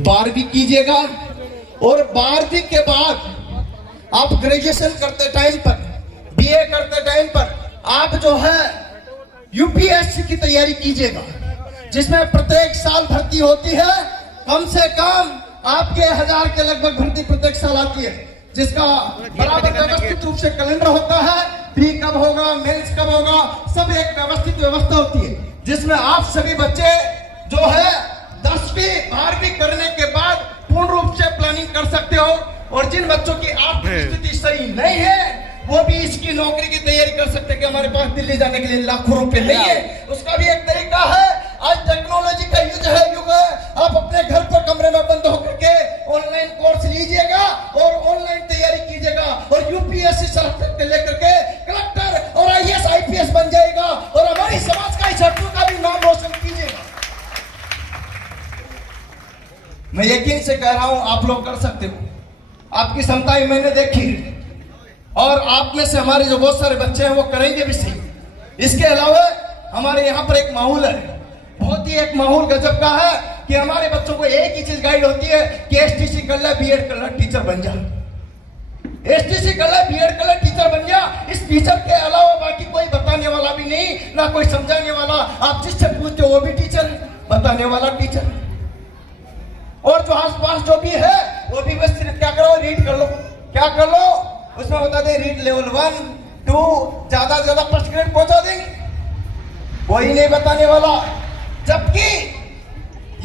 12वीं कीजिएगा और 12वीं के बाद आप ग्रेजुएशन करते टाइम पर, बीए करते टाइम पर आप जो है यूपीएससी की तैयारी कीजिएगा, जिसमें प्रत्येक साल भर्ती होती है। कम से कम आपके 1000 के लगभग भर्ती प्रत्येक साल आती है, जिसका बराबर व्यवस्थित रूप से कैलेंडर होता है। प्री कब होगा, मेंस कब होगा, सब एक व्यवस्थित व्यवस्था होती है, जिसमें आप सभी बच्चे जो है 10वीं 12वीं करने के बाद पूर्ण रूप से प्लानिंग कर सकते हो। और जिन बच्चों की आर्थिक स्थिति सही नहीं है वो भी इसकी नौकरी की तैयारी कर सकते हैं कि हमारे पास दिल्ली जाने के लिए लाखों रुपए नहीं है, उसका भी एक तरीका है। आज टेक्नोलॉजी का युग है। आप अपने घर पर कमरे में बंद होकर के ऑनलाइन कोर्स लीजिएगा और ऑनलाइन तैयारी कीजिएगा और यूपीएससी से लेकर के कलेक्टर और आईएएस आईपीएस बन जाएगा और हमारी समाज का इस हट्टू का भी नाम रोशन कीजिएगा। मैं यकीन से कह रहा हूं आप लोग कर सकते हो, आपकी क्षमताएं मैंने देखी और आप में से हमारे जो बहुत सारे बच्चे हैं वो करेंगे भी सही। इसके अलावा हमारे यहाँ पर एक माहौल है, बहुत ही एक माहौल गजब का है कि हमारे बच्चों को एक ही चीज गाइड होती है कि एसटीसी कर ले, बीएड कर ले, टीचर बन जा। एसटीसी कर ले, बीएड कर ले, टीचर बन जा। इस टीचर के अलावा बाकी कोई बताने वाला भी नहीं, ना कोई समझाने वाला। आप जिससे पूछते हो वो भी टीचर, बताने वाला टीचर। और जो आसपास जो भी है वो भी बस सिर्फ क्या करो, रीड कर लो। क्या कर लो उसमें बता दे, रीड लेवल 1 2 ज्यादा से ज्यादा फर्स्ट ग्रेड पहुंचा देंगे, कोई नहीं बताने वाला। जबकि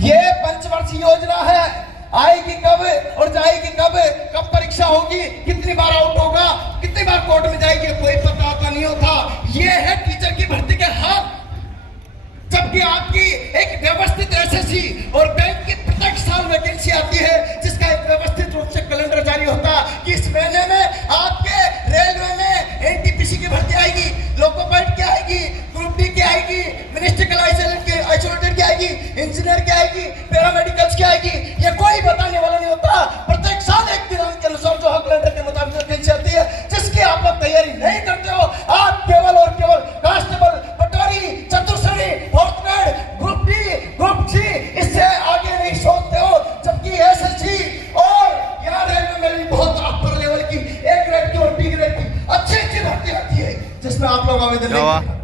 ये पंचवर्षीय योजना है, आएगी कब और जाएगी कब, कब परीक्षा होगी, कितनी बार आउट होगा, कितनी बार कोर्ट में जाएगी, कोई पता आता नहीं होता। ये है टीचर की भर्ती के हाथ। जबकि आपकी एक व्यवस्थित एसएससी और बैंक की प्रत्येक साल वैकेंसी आती है, जिसका एक व्यवस्थित रूप से कैलेंडर जारी होता है कि इस महीने में आपके रेलवे में एनटीपीसी की भर्ती आएगी, लोको पायलट की आएगी, ग्रुप डी की आएगी, मिनिस्ट्रियल आइसोलेटेड की आएगी, इंजीनियर की आएगी, पैरामेडिकल्स की आएगी। ये कोई बताने वाला नहीं होता। प्रत्येक साल एक दिनांक के अनुसार जो कैलेंडर के मुताबिक वैकेंसी आती है, जिसकी आप तैयारी नहीं करते हो। आप केवल और केवल कांस्टेबल, पटवारी, चतुर्श्रेणी, fourth grade, group D, group C, इससे आगे नहीं सोचते हो। जबकि एसएससी और यहाँ रेलवे में भी बहुत अपर लेवल की ए ग्रेड की और बी ग्रेड की अच्छी अच्छी भर्ती आती है, जिसमें आप लोग आवेदन नहीं।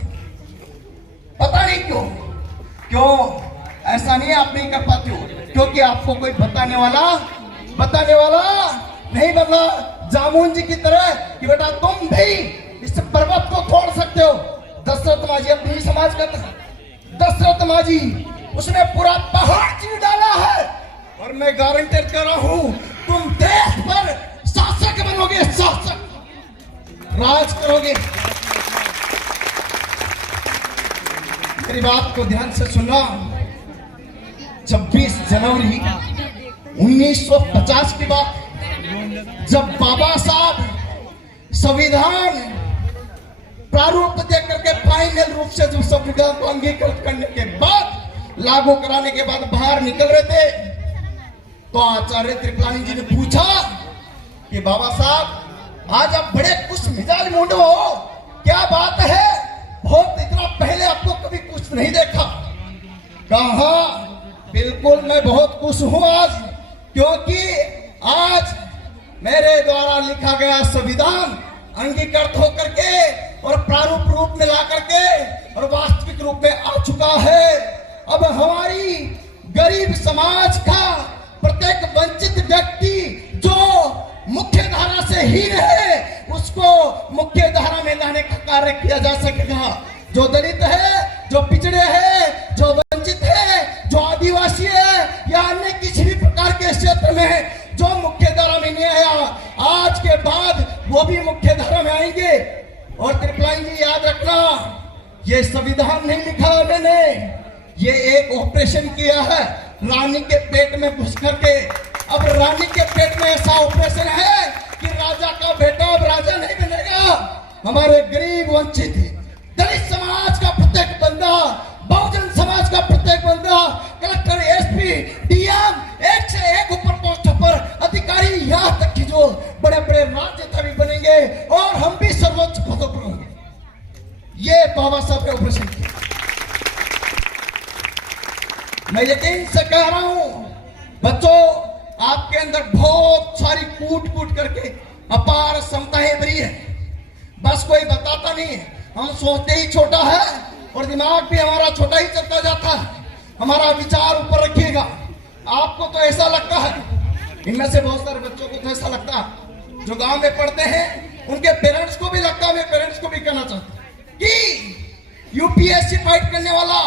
पता नहीं क्यों ऐसा नहीं, आप नहीं कर पाते हो, क्योंकि आपको कोई बताने वाला नहीं बना। जामुन जी की तरह कि बेटा तुम भी इस पर्वत को तोड़ सकते हो। दशरथ माझी अपनी समाज का दशरथ माझी, उसने पूरा पहाड़ चीर डाला है और मैं गारंटी कर रहा हूं तुम देश पर शासक बनोगे, शासक राज करोगे। मेरी बात को ध्यान से सुनना। 26 जनवरी 1950 की बात, जब बाबा साहब संविधान प्रारूप देकर करके फाइनल रूप से जो संविधान को अंगीकृत करने के बाद, लागू कराने के बाद बाहर निकल रहे थे, तो आचार्य त्रिपाठी जी ने पूछा कि बाबा साहब आज आप बड़े खुश मिजाज मूड हो, क्या बात है? बहुत इतना पहले आपको कभी कुछ नहीं देखा। कहा बिल्कुल मैं बहुत खुश हूं आज, क्योंकि आज मेरे द्वारा लिखा गया संविधान अंगीकृत होकर के और प्रारूप रूप में ला करके और वास्तविक रूप में आ चुका है। अब हमारी गरीब समाज का प्रत्येक वंचित व्यक्ति जो मुख्य धारा से हीन है, उसको मुख्य धारा में लाने का कार्य किया जा सकेगा। जो दलित है, जो पिछड़े हैं, जो वंचित है, जो आदिवासी है या अन्य किसी भी प्रकार के क्षेत्र में जो मुख्य धारा में नहीं आया, आज के बाद वो भी मुख्य धारा में आएंगे। और त्रिपाठी जी याद रखना, ये संविधान नहीं लिखा मैंने, ये एक ऑपरेशन किया है रानी के पेट में घुस करके। अब रानी के पेट में ऐसा ऑपरेशन है कि राजा का बेटा अब राजा नहीं बनेगा। हमारे गरीब वंचित दलित समाज का प्रत्येक बंदा, बहुजन समाज का प्रत्येक बंदा, कलेक्टर, एसपी, डीएम, एक से एक ऊपर पोस्ट पर अधिकारी, यहाँ तक कि जो बड़े बड़े राज्य भी बनेंगे और हम भी सर्वोच्च पदों पर होंगे। ये बाबा साहब ने ऑपरेशन किया। मैं यकीन से कह रहा हूं बच्चों, अंदर बहुत सारी कूट कूट करके अपार क्षमताएं भरी है, बस कोई बताता नहीं है। हम सोचते ही छोटा है और दिमाग भी हमारा छोटा ही चलता जाता है। हमारा विचार ऊपर रखिएगा। आपको तो ऐसा लगता है, इनमें से बहुत सारे बच्चों को तो ऐसा लगता है जो गांव में पढ़ते हैं, उनके पेरेंट्स को भी लगता है, मैं पेरेंट्स को भी कहना चाहता हूं कि यूपीएससी फाइट करने वाला,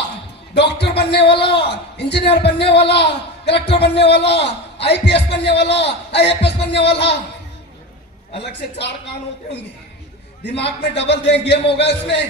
डॉक्टर बनने वाला, इंजीनियर बनने वाला, कलेक्टर बनने वाला, आईपीएस बनने वाला, आईएफएस बनने वाला, अलग से 4 कान होते होंगे, दिमाग में डबल गेम होगा, इसमें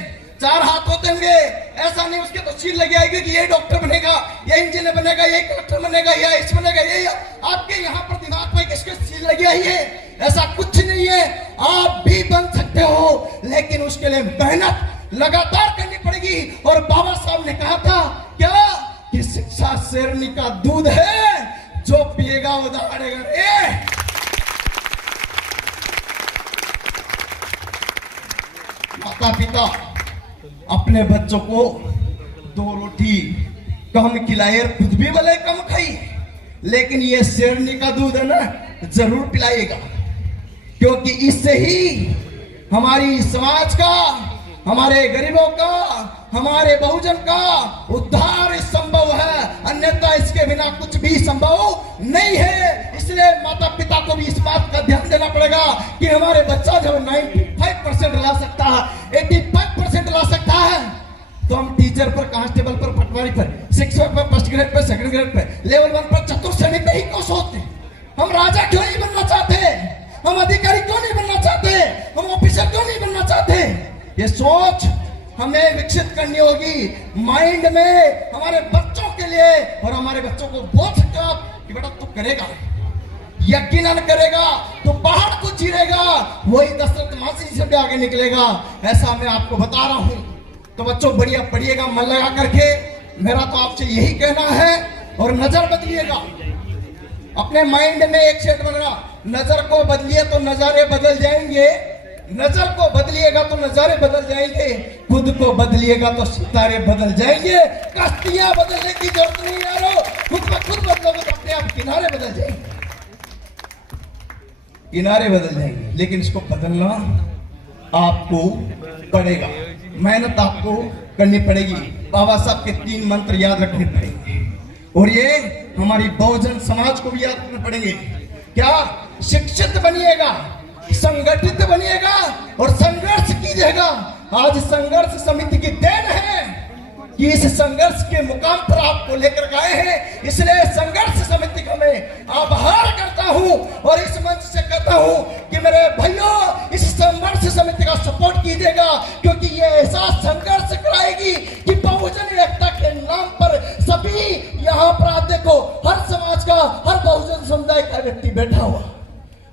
4 हाथ होते होंगे। ऐसा नहीं उसके तो सील लगी आएगी कि ये डॉक्टर बनेगा, ये इंजीनियर बनेगा, ये कलेक्टर बनेगा, ये आईएएस बनेगा, ये आपके यहाँ पर दिमाग में किसके सील लगी आई है? ऐसा कुछ नहीं है। आप भी बन सकते हो, लेकिन उसके लिए मेहनत लगातार करनी पड़ेगी। और बाबा साहब ने कहा था क्या कि शिक्षा शेरनी का दूध है, जो पिएगा वो दहाड़ेगा। माता पिता अपने बच्चों को 2 रोटी कम खिलाए, खुद भी भले कम खाई, लेकिन ये शेरनी का दूध है ना, जरूर पिलाएगा, क्योंकि इससे ही हमारी समाज का, हमारे गरीबों का, हमारे बहुजन का उद्धार संभव है, अन्यथा इसके बिना कुछ भी संभव नहीं है। इसलिए माता पिता को भी इस बात का ध्यान देना पड़ेगा कि हमारे बच्चा जब 95% ला सकता है, 85% ला सकता है, तो हम टीचर पर, कांस्टेबल पर, पटवारी पर, शिक्षक पर, फर्स्ट ग्रेड पर, सेकंड ग्रेड पर, लेवल 1 पर, चतुर्थ श्रेणी पे ही क्यों सोचते? हम राजा क्यों नहीं बनना चाहते? हम अधिकारी क्यों नहीं बनना चाहते? हम ऑफिसर क्यों नहीं बनना चाहते? ये सोच हमें विकसित करनी होगी माइंड में, हमारे बच्चों के लिए। और हमारे बच्चों को बोल सकते हो आप कि बेटा तू करेगा, यकीनन करेगा, तो पहाड़ को चीरेगा, वही दशरथ मासी से भी आगे निकलेगा। ऐसा मैं आपको बता रहा हूं। तो बच्चों बढ़िया पढ़िएगा मन लगा करके, मेरा तो आपसे यही कहना है। और नजर बदलिएगा, अपने माइंड में एक सेट बना, नजर को बदलिए तो नजारे बदल जाएंगे, नजर को बदलिएगा तो नजारे बदल जाएंगे, खुद को बदलिएगा तो सितारे बदल जाएंगे। कश्तियां बदलने की जरूरत नहीं यारो, खुद ब खुद बदलोगे तो अपने आप किनारे बदल जाएंगे, किनारे बदल जाएंगे। लेकिन इसको बदलना आपको पड़ेगा, मेहनत आपको करनी पड़ेगी। बाबा साहब के 3 मंत्र याद रखने पड़ेंगे, और ये हमारी बहुजन समाज को भी याद रखने पड़ेंगे। क्या? शिक्षित बनिएगा, संगठित बनिएगा और संघर्ष कीजिएगा। आज संघर्ष समिति की देन है कि इस संघर्ष के मुकाम पर आपको लेकर गए हैं, इसलिए संघर्ष समिति का मैं आभार करता हूं। और इस मंच से कहता हूं कि मेरे भाइयों, इस संघर्ष समिति का सपोर्ट कीजिएगा, क्योंकि ये ऐसा संघर्ष कराएगी कि बहुजन एकता के नाम पर सभी यहाँ पर आप देखो, हर समाज का, हर बहुजन समुदाय का व्यक्ति बैठा हुआ,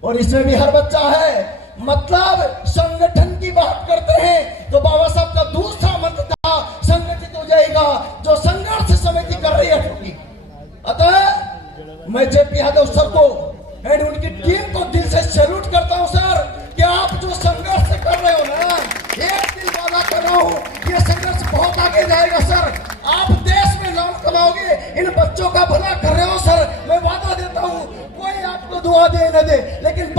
और इसमें भी हर बच्चा है। मतलब संगठन की बात करते हैं तो बाबा साहब का दूसरा मंत्र था, संगठित हो जाएगा, जो संघर्ष समिति कर रही है। अतः मैं जेपी यादव सर को एंड उनकी टीम को दिल से सैल्यूट करता हूं सर, कि आप जो संघर्ष कर रहे हो ना, एक दिन वादा कर रहा हूं, ये संघर्ष बहुत आगे जाएगा सर, आप देश में नाम कमाओगे। इन बच्चों का भला कर रहे हो सर, मैं वादा देता हूं, कोई आपको दुआ दे न दे, लेकिन